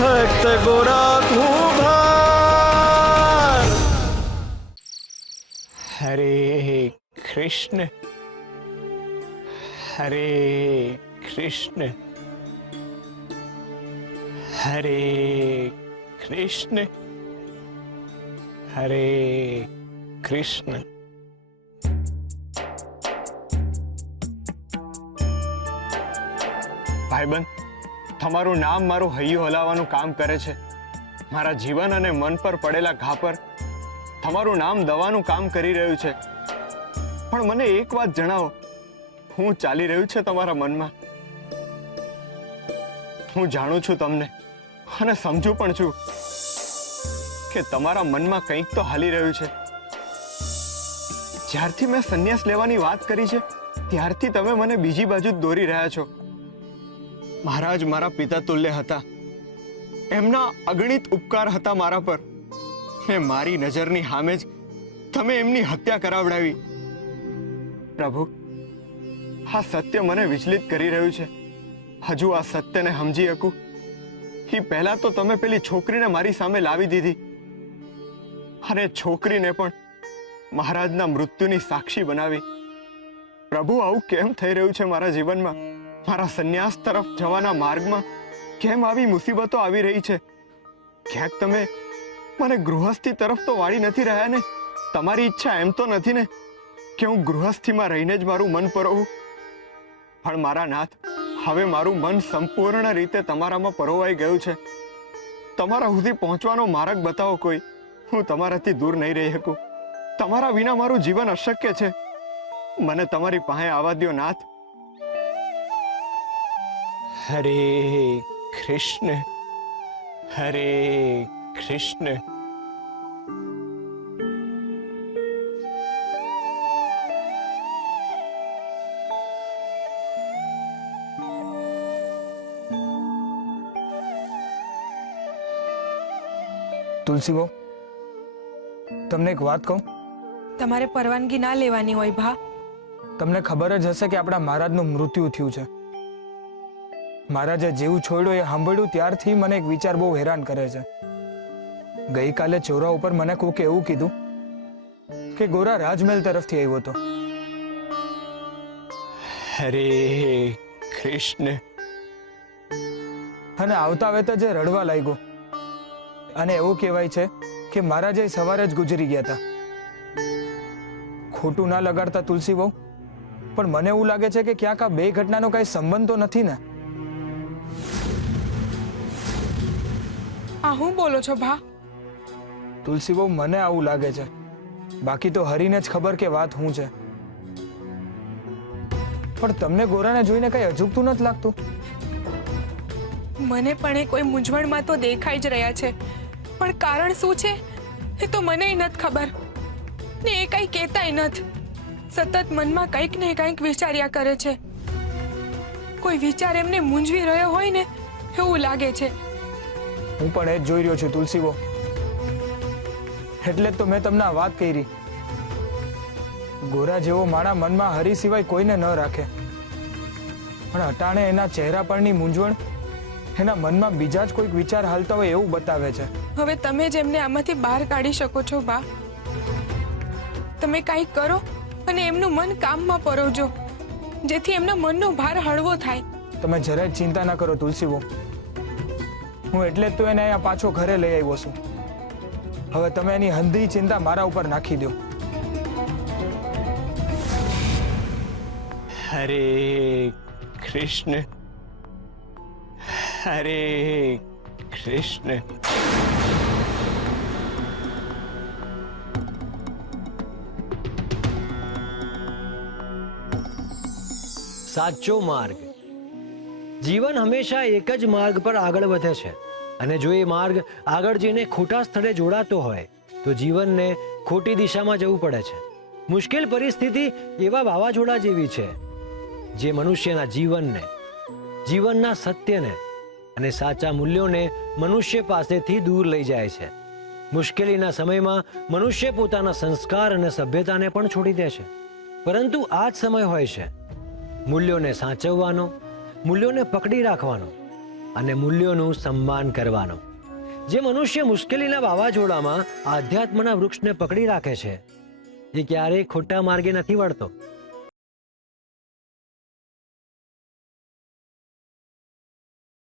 भक्त गोरा कुभार। हरे कृष्ण हरे कृष्ण हरे कृष्ण हरे कृष्ण। ભાઈબંધ, તમારું નામ મારું હૈયું હલાવવાનું કામ કરે છે। મારા જીવન અને મન પર પડેલા ઘા પર તમારું નામ દવાનું કામ કરી રહ્યું છે। પણ મને એક વાત જણાવો, શું ચાલી રહ્યું છે તમારા મનમાં? હું જાણું છું તમને અને સમજુ પણ છું કે તમારા મનમાં કંઈક તો હાલી રહ્યું છે। જ્યારથી મેં સંન્યાસ લેવાની વાત કરી છે ત્યારથી તમે મને બીજી બાજુ જ દોરી રહ્યા છો। મહારાજ મારા પિતા તુલ્ય હતા, એમના અગણિત ઉપકાર હતા મારા પર, ને મારી નજરની સામે જ તમે એમની હત્યા કરાવડાવી। પ્રભુ, આ સત્ય મને વિચલિત કરી રહ્યું છે। હજુ આ સત્યને સમજી શકું એ પહેલા તો તમે પેલી છોકરીને મારી સામે લાવી દીધી અને છોકરીને પણ મહારાજના મૃત્યુની સાક્ષી બનાવી। પ્રભુ, આવું કેમ થઈ રહ્યું છે મારા જીવનમાં? મારા સંન્યાસ તરફ જવાના માર્ગમાં કેમ આવી મુસીબતો આવી રહી છે? ક્યાંક તમે મને ગૃહસ્થી તરફ તો વાળી નથી રહ્યા ને? તમારી ઈચ્છા એમ તો નથી ને કે હું ગૃહસ્થીમાં રહીને જ મારું મન પરોવું? પણ મારા નાથ, હવે મારું મન સંપૂર્ણ રીતે તમારામાં પરોવાઈ ગયું છે। તમારા સુધી પહોંચવાનો માર્ગ બતાવો કોઈ, હું તમારાથી દૂર નહીં રહી શકું। તમારા વિના મારું જીવન અશક્ય છે। મને તમારી પાસે આવવા દ્યો નાથ। हरे कृष्ण हरे कृष्ण। तुलसी बहू, તમને એક વાત કહું? તમારે પરવાનગી ના લેવાની હોય ભા। તમને ખબર જ હશે કે આપણા મહારાજનું મૃત્યુ થયું છે। મહારાજે જેવું છોડ્યું એ સાંભળ્યું ત્યારથી મને એક વિચાર બહુ હેરાન કરે છે। ગઈકાલે ચોરા ઉપર મને કોકે એવું કીધું કે ગોરા રાજમહેલ તરફથી આવ્યો હતો। हरे कृष्ण। અને આવતા વેત જ રડવા લાગ્યો અને એવું કહેવાય છે કે મહારાજે સવારે જ ગુજરી ગયા હતા। ખોટું ના લગાડતા તુલસી બહુ, પણ મને એવું લાગે છે કે ક્યાંક આ બે ઘટનાનો કઈ સંબંધ તો નથી ને? આ હું બોલો છો ભા? તુલસી બહુ, મને આવું લાગે છે। બાકી તો હરીને જ ખબર કે વાત શું છે। પણ તમને ગોરાને જોઈને કઈ અજુગતું નથી લાગતું? મને પણ એ કોઈ મૂંઝવણમાં તો દેખાઈ જ રહ્યા છે, પણ કારણ શું છે એ તો મને નથી ખબર ને એ કઈ કહેતાય નથી। સતત મનમાં કંઈક ને કંઈક વિચાર્યા કરે છે। કોઈ વિચાર એમને મૂંઝવી રહ્યો હોય ને એવું લાગે છે। હું પણ એ જ જોઈ રહ્યો છું તુલસી બહુ, એટલે જ તો મેં તમને આ વાત કરી। ગોરા જેવો માણા મનમાં હરી સિવાય કોઈને ન રાખે, પણ અટાણે એના ચહેરા પરની મૂંઝવણ એના મનમાં બીજા જ કોઈક વિચાર હાલતા હોય એવું બતાવે છે। હવે તમે જ એમને આમાંથી બહાર કાઢી શકો છો બા। તમે કાંઈક કરો અને એમનું મન કામમાં પરોવજો, જેથી એમના મનનો ભાર હળવો થાય। તમે જરાય ચિંતા ના કરો તુલસી બહુ, હું એટલે જ તો એને અહીંયા પાછો ઘરે લઈ આવ્યો છું। હવે તમે એની હંધી ચિંતા મારા ઉપર નાખી દો। हरे कृष्ण हरे कृष्ण। સાચો માર્ગ। જીવન હંમેશા એક જ માર્ગ પર આગળ વધે છે, અને જો એ માર્ગ આગળ જઈને ખોટા સ્થળે જોડાતો હોય તો જીવનને ખોટી દિશામાં જવું પડે છે। મુશ્કેલ પરિસ્થિતિ એવા વાવાઝોડા જેવી છે જે મનુષ્યના જીવનને, જીવનના સત્યને અને સાચા મૂલ્યોને મનુષ્ય પાસેથી દૂર લઈ જાય છે। મુશ્કેલીના સમયમાં મનુષ્ય પોતાના સંસ્કાર અને સભ્યતાને પણ છોડી દે છે, પરંતુ આ જ સમય હોય છે મૂલ્યોને સાચવવાનો, મૂલ્યોને પકડી રાખવાનો, અને મૂલ્યોનું સન્માન કરવાનો. જે મનુષ્ય મુશ્કેલીના વાવાઝોડામાં આધ્યાત્મના વૃક્ષને પકડી રાખે છે એ ક્યારેય ખોટા માર્ગે નથી વળતો.